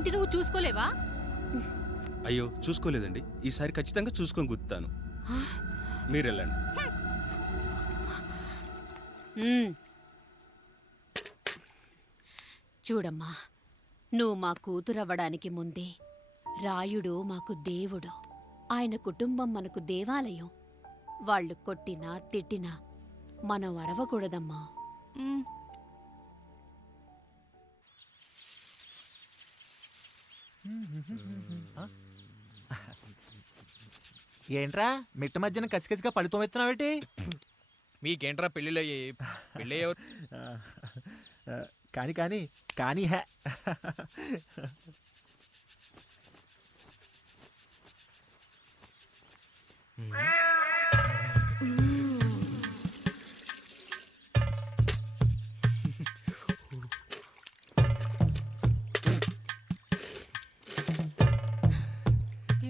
ఏంటి నువ్వు చూసుకోలేవా? అయ్యో చూసుకోలేదండి, ఈసారి ఖచ్చితంగా చూసుకొని గుర్తాను. మీరు వెళ్ళండి. చూడమ్మా, నువ్వు మా కూతురవ్వడానికి ముందే రాయుడు మాకు దేవుడు. ఆయన కుటుంబం మనకు దేవాలయం. వాళ్ళు కొట్టినా తిట్టినా మనం అరవకూడదమ్మా. ఏంట్రా మిట్ట మధ్యన కసికసిగా పళ్ళుతో ఎత్తున్నావేటి? మీకేంట్రా పెళ్ళిళ్ళయ్యి? పెళ్ళయ్యే కానీ కానీ కానీ హే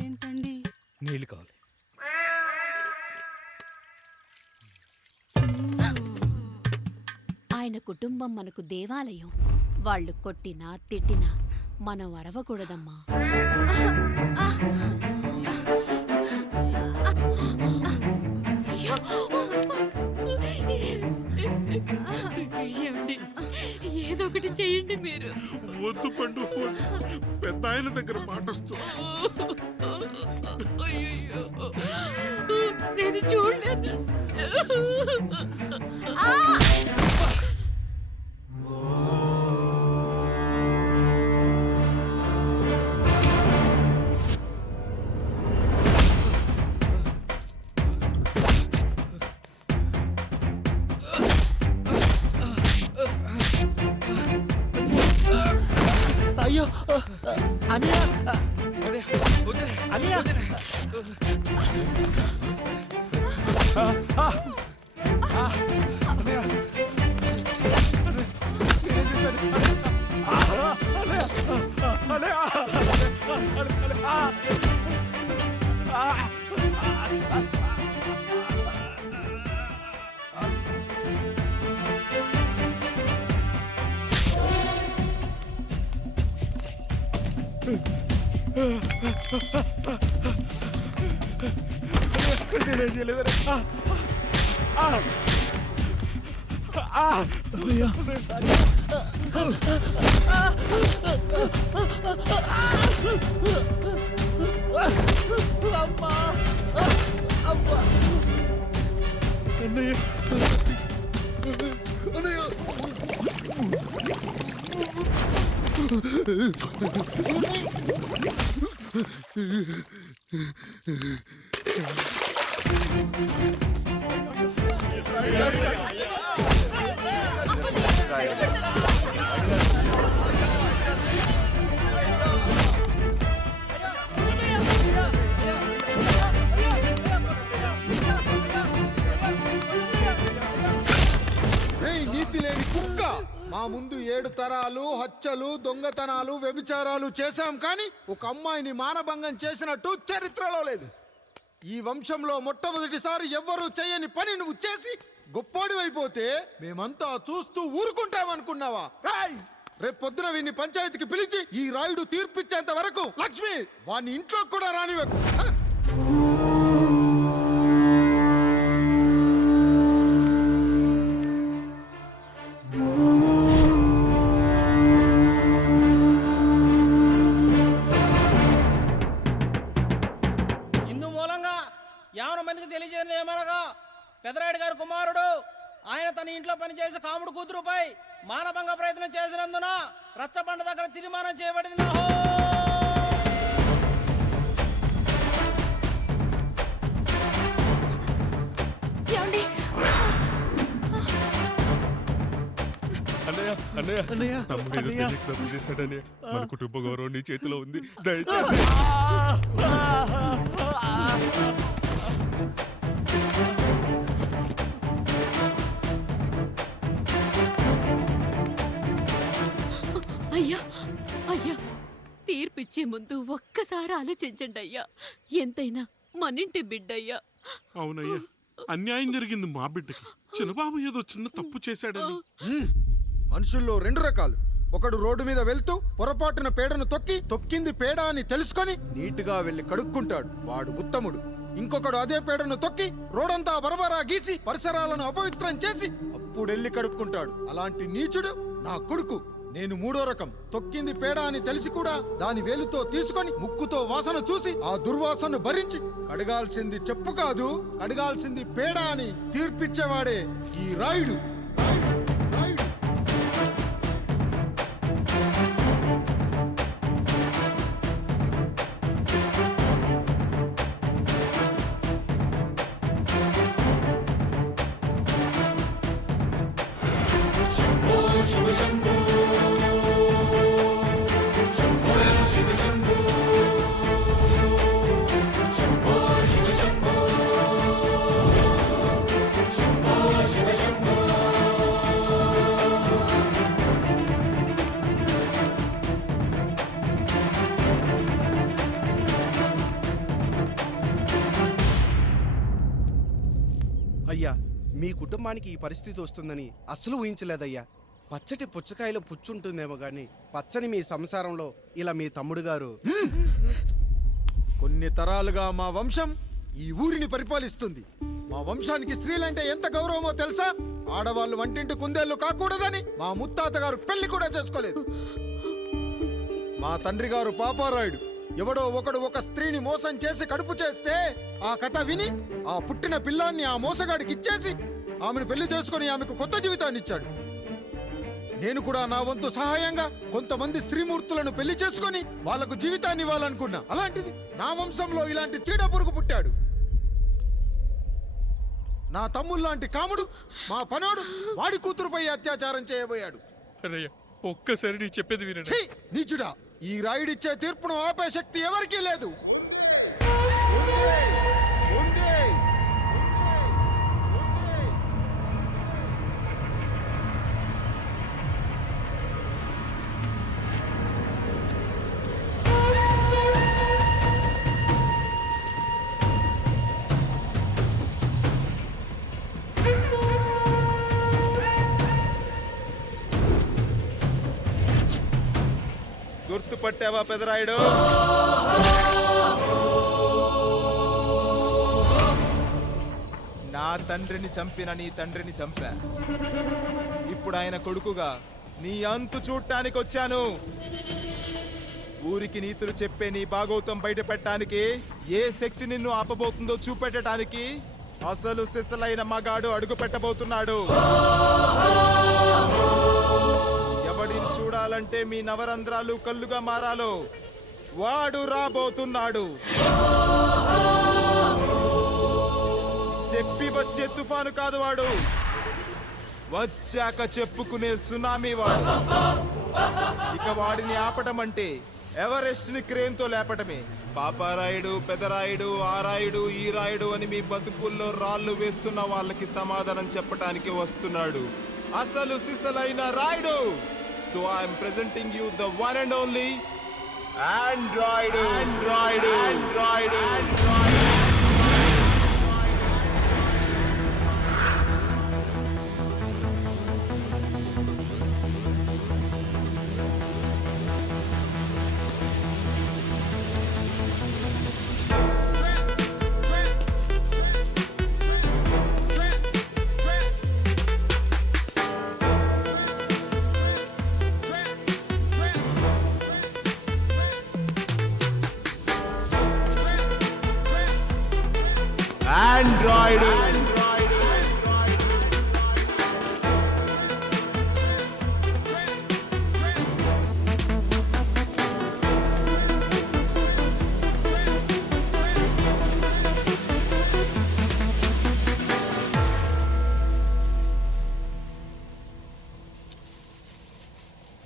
ఏంటండి? నీళ్ళు కావాలి. ఆయన కుటుంబం మనకు దేవాలయం. వాళ్ళు కొట్టినా తిట్టినా మనం అరవకూడదమ్మా. ఏదో ఒకటి చెయ్యండి మీరు. వద్దు పండు, పెద్ద ఆయన దగ్గర మాటొస్తూ. నేను చూడలేదు. అయ్యో అనియా అనియా నీతి లేని కుక్క, మా ముందు 7 తరాలు హత్యలు, దొంగతనాలు, వ్యభిచారాలు చేశాం, కానీ ఒక అమ్మాయిని మానభంగం చేసినట్టు చరిత్రలో లేదు. ఈ వంశంలో మొట్టమొదటిసారి ఎవ్వరూ చేయని పని నువ్వు చేసి గొప్పోడివైపోతే మేమంతా చూస్తూ ఊరుకుంటామనుకున్నావా? రేపు పొద్దున వీడిని పంచాయతీకి పిలిచి ఈ రాయుడు తీర్పిచ్చేంత వరకు లక్ష్మి వాడిని ఇంట్లో కూడా రానివ్వకు. తెలియజేయడం ఏమనగా పెదరాయుడు గారి కుమారుడు ఆయన తన ఇంట్లో పనిచేసే కాముడు కూతురుపై మానభంగ ప్రయత్నం చేసినందున రచ్చబండ దగ్గర తీర్మానం చేయబడింది. మన కుటుంబ గౌరవం నీ చేతిలో ఉంది, దయచేసి. అయ్యా అయ్యా, తీర్పిచ్చే ముందు ఒక్కసారి ఆలోచించండి అయ్యా. ఎంతైనా మనింటి బిడ్డయ్యా. అవునయ్యా, అన్యాయం జరిగింది మా బిడ్డకి. చిన్నబాబు ఏదో చిన్న తప్పు చేశాడని. మనుషుల్లో 2 రకాలు, ఒకడు రోడ్డు మీద వెళ్తూ పొరపాటున పేడను తొక్కింది పేడ అని తెలుసుకొని నీటుగా వెళ్లి కడుక్కుంటాడు, వాడు ఉత్తముడు. ఇంకొకడు అదే పేడను తొక్కి రోడంతా బరబరా గీసి పరిసరాలను అపవిత్రం చేసి అప్పుడెళ్ళి కడుక్కుంటాడు. అలాంటి నీచుడు నా కొడుకు. నేను మూడో రకం. తొక్కింది పేడ అని తెలిసి కూడా దాని వేలుతో తీసుకొని ముక్కుతో వాసన చూసి ఆ దుర్వాసన భరించి కడగాల్సింది చెప్పు కాదు, కడగాల్సింది పేడ అని తీర్పిచ్చేవాడే ఈ రాయుడు. అయ్యా, మీ కుటుంబానికి ఈ పరిస్థితి వస్తుందని అస్సలు ఊహించలేదయ్యా. పచ్చటి పుచ్చకాయలో పుచ్చుంటుందేమో గాని పచ్చని మీ సంసారంలో ఇలా మీ తమ్ముడు గారు కొన్ని తరాలుగా మా వంశం ఈ ఊరిని పరిపాలిస్తుంది. మా వంశానికి స్త్రీలంటే ఎంత గౌరవమో తెలుసా? ఆడవాళ్ళు వంటింటి కుందేళ్లు కాకూడదని మా ముత్తాత గారు పెళ్లి కూడా చేసుకోలేదు. మా తండ్రి గారు పాపారాయుడు ఎవడో ఒకడు ఒక స్త్రీని మోసం చేసి కడుపు చేస్తే ఆ కథ విని ఆ పుట్టిన పిల్లాన్ని ఆ మోసగాడికి ఇచ్చేసి ఆమెను పెళ్లి చేసుకుని ఆమెకు కొత్త జీవితాన్ని ఇచ్చాడు. నేను కూడా నా వంతు సహాయంగా కొంతమంది స్త్రీమూర్తులను పెళ్లి చేసుకొని వాళ్లకు జీవితాన్ని ఇవ్వాలనుకున్నా. అలాంటిది నా వంశంలో ఇలాంటి చీడ పురుగు పుట్టాడు. నా తమ్ముళ్ళలాంటి కాముడు మా పనోడు వాడి కూతురుపై అత్యాచారం చేయబోయాడు. ఒక్కసారి నీ చెప్పేది వినండి. ఛీ! నీచుడా, ఈ రాయుడిచ్చే తీర్పును ఆపే శక్తి ఎవరికీ లేదు. గుర్తుపట్టావా పెదరాయుడు? నా తండ్రిని చంపిన నీ తండ్రిని చంపా. ఇప్పుడు ఆయన కొడుకుగా నీ అంతు చూడటానికి వచ్చాను. ఊరికి నీతులు చెప్పే నీ భాగవతం బయట పెట్టడానికి ఏ శక్తి నిన్ను ఆపబోతుందో చూపెట్టడానికి అసలు సిసలైన మగాడు అడుగు పెట్టబోతున్నాడు. ఎవడిని చూడాలంటే మీ నవరంధ్రాలు కళ్ళుగా మారాలో వాడు రాబోతున్నాడు. చెప్పి వచ్చే తుఫాను కాదు వాడు, వచ్చాక చెప్పుకునే సునామీ వాడు. ఇక వాడిని ఆపటం అంటే ఎవరెస్ట్ ని క్రేన్ తో లేపటమే. పాపారాయుడు, పెదరాయుడు, ఆ రాయుడు, ఈ రాయుడు అని మీ బతుకుల్లో రాళ్ళు వేస్తున్న వాళ్ళకి సమాధానం చెప్పడానికి వస్తున్నాడు అసలు సిసలైన Rayudu. So I'm presenting you the one and only Android.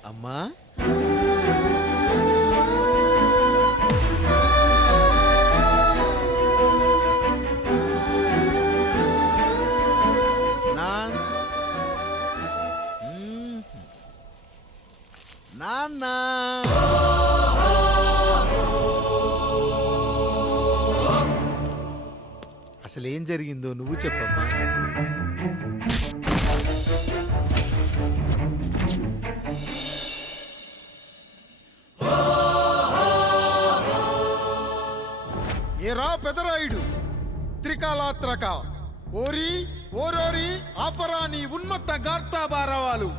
అమ్మా, నాన్న అసలేం జరిగిందో నువ్వు చెప్పమ్మా. ఏరా పెదరాయుడు త్రికాలాత్రక ఓరి ఓరోరి ఆపరా నీ ఉన్నత గార్తాబారవాలు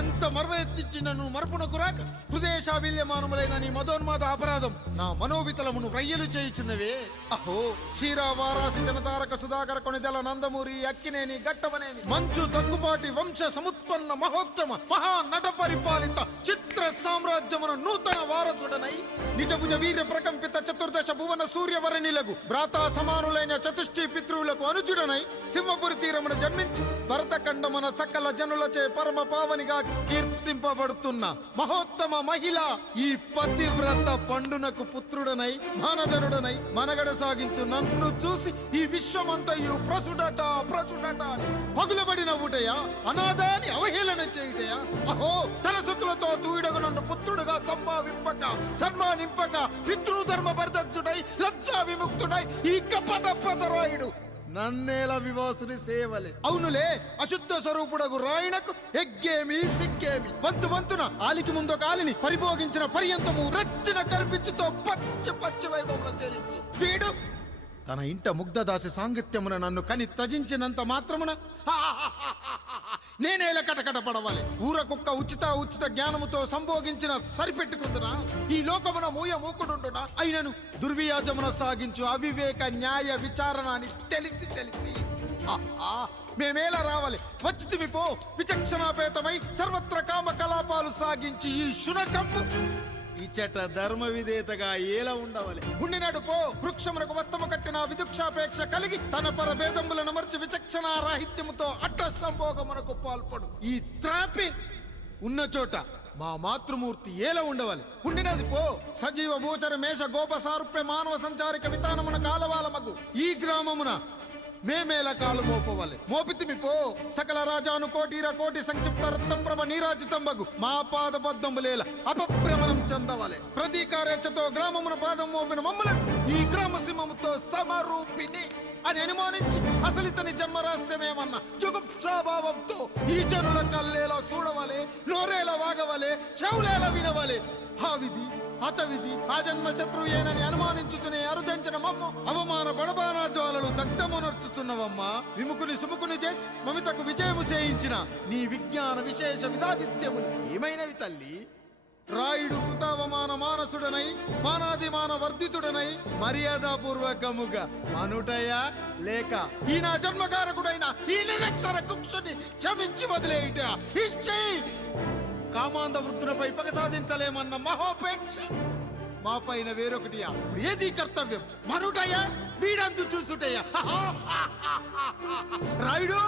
ఎంత మర్వెత్తించినను మరపునకు రాక హృదయశావిల్యమానములైన నీ మదోన్మాద అపరాధం నా మనోవితలమును రయ్యలు చేయుచున్నవే. అహో క్షీరావారాసి జనతారక సుధాకర కొనిదెల నందమూరి అక్కినేని గట్టవనేని మంచు దగ్గుపాటి వంశ సముత్పన్న మహోత్తమ మహా నట పరిపాలిత చిత్ర సామ్రాజ్యమున నూతన వారసుడనై నిజభుజ వీర్య ప్రకంపిత చతుర్దశ భువన సూర్యవరణిలకు భ్రాతా సమానులైన చతుష్టి పితృవులకు అనుజుడనై సింహపురి తీరమున జన్మించి భరతఖండమున సకల జనులచే పరమ పావనిగా కీర్తింపబడుతున్న మహోత్తమ మహిళ ఈ పతివ్రత పండునకు పుత్రుడనై మానధనుడనై మనగడ సాగించు నన్ను చూసి ఈ విశ్వమంతయు ప్రసుడట అని పగులబడి నవ్వుటయా అనాథాన్ని అవహేళన చేయుటయా. అహో తన సుతులతో తూయిడగు నన్ను పుత్రుడుగా సంభావింపక సన్మానింపక పితృధర్మ పరిదక్షుడై లజ్జా విముక్తుడై ఈ కపట పెదరాయుడు నన్నేల వివాసుని సేవలే. అవునులే అశుద్ధ స్వరూపుడగు రాయణకు ఎగ్గేమి సిగ్గేమి వంతు వంతున ఆలికి ముందు కాలిని పరిభోగించిన పర్యంతము రచ్చిన కర్పిచ్చుతో పచ్చ వైభవంలో తేలించు వీడు తన ఇంట ముగ్ధదాసి సాంగత్యమున నన్ను కని త్యజించినంత మాత్రమున నేనేల కటకట పడవాలి. ఊర కుక్క ఉచిత జ్ఞానముతో సంభోగించిన సరిపెట్టుకుందునా ఈ లోకమున మూకుడుండునా అయినను దుర్వ్యాజమున సాగించు అవివేక న్యాయ విచారణ అని తెలిసి మేమేలా రావాలి వచ్చితిమి పో విచక్షణాపేతమై సర్వత్ర కామ కలాపాలు సాగించి ఈ శునకమ్ము ఇచ్చట ధర్మ విధేతగా ఏలా ఉండవాలి ఉండినాడు పో. వృక్షమునకు వస్తము కట్టిన విదుక్షాపేక్ష కలిగి తన పరభేదములను మర్చి విచక్షణ రాహిత్యముతో అట్ట సంభోగమునకు పాల్పడు ఈ త్రాపి ఉన్న చోట మా మాతృమూర్తి ఏలా ఉండవాలి ఉండినది పో. సజీవ భూచర మేష గోప సారూప్య మానవ సంచారిక విధానమున కాలవాలమగు ఈ గ్రామమున మేమేల కాలు మోపవాలి మోపితిమి పో. సకల రాజాను కోటి సంక్షిప్త రత్నప్రభ నీరాజితంబగు మా పాదబద్ధములేల అపభ్రమణం చెందవాలి. ప్రతీకారేచ్ఛతో గ్రామమున పాదం మోపిన మమ్మలను ఈ గ్రామ సింహముతో సమరూపిణి అని అనుమానించి అసలితని జన్మరహస్యమేమన్నా జుగుప్సాభావంతో ఈ జనుల కల్లేలా చూడవాలి నోరేలా వాగవాలి చెవులేలా వినవాలి. ఆ విధి హతవిధి ఆ జన్మ శత్రువు ఏనని అనుమానించుచునే అరుదించిన మమ్మ అవమాన బడబానా జ్వాలలు దగ్ధమునర్చుచున్నవమ్మా. విముకుని సుముకుని చేసి మమితకు విజయము చేయించిన నీ విజ్ఞాన విశేష విధాదిత్యములు ఏమైనవి తల్లి. రాయుడు కృతావమాన మానసుడనై మానాదిమాన వర్ధితుడనై మర్యాదపూర్వకముగా మనుటయా లేక ఈ నా జన్మకారకుడైన ఈ నిరక్షర కుక్షుని క్షమించి వదిలేయుట ఇచ్చే కామాంధ వృద్ధులపై పగ సాధించలేమన్న మహోపేక్ష మా పైన వేరొకటియా ఏది కర్తవ్యం మనుటయా వీడంతు చూసుటయా. రాయుడు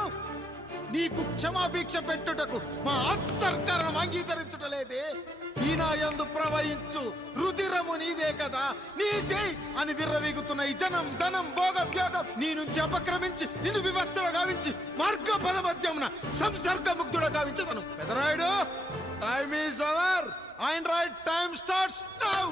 నీకు క్షమాపేక్ష పెట్టుటకు మా అంతర్కరణం అంగీకరించుటలేదే. ఈనాయందు ప్రవహించు రుధిరము నీదే కదా నీదే అని విర్రవీగుతున్న ఈ జనం ధనం భోగభ్యోగం నీ నుంచి అపక్రమించి నిన్ను వివస్థగా గావించి మార్గ పదమధ్యమున సంసర్గ ముగ్ధుడ గావించదను. Pedarayudu time is our and right time starts now.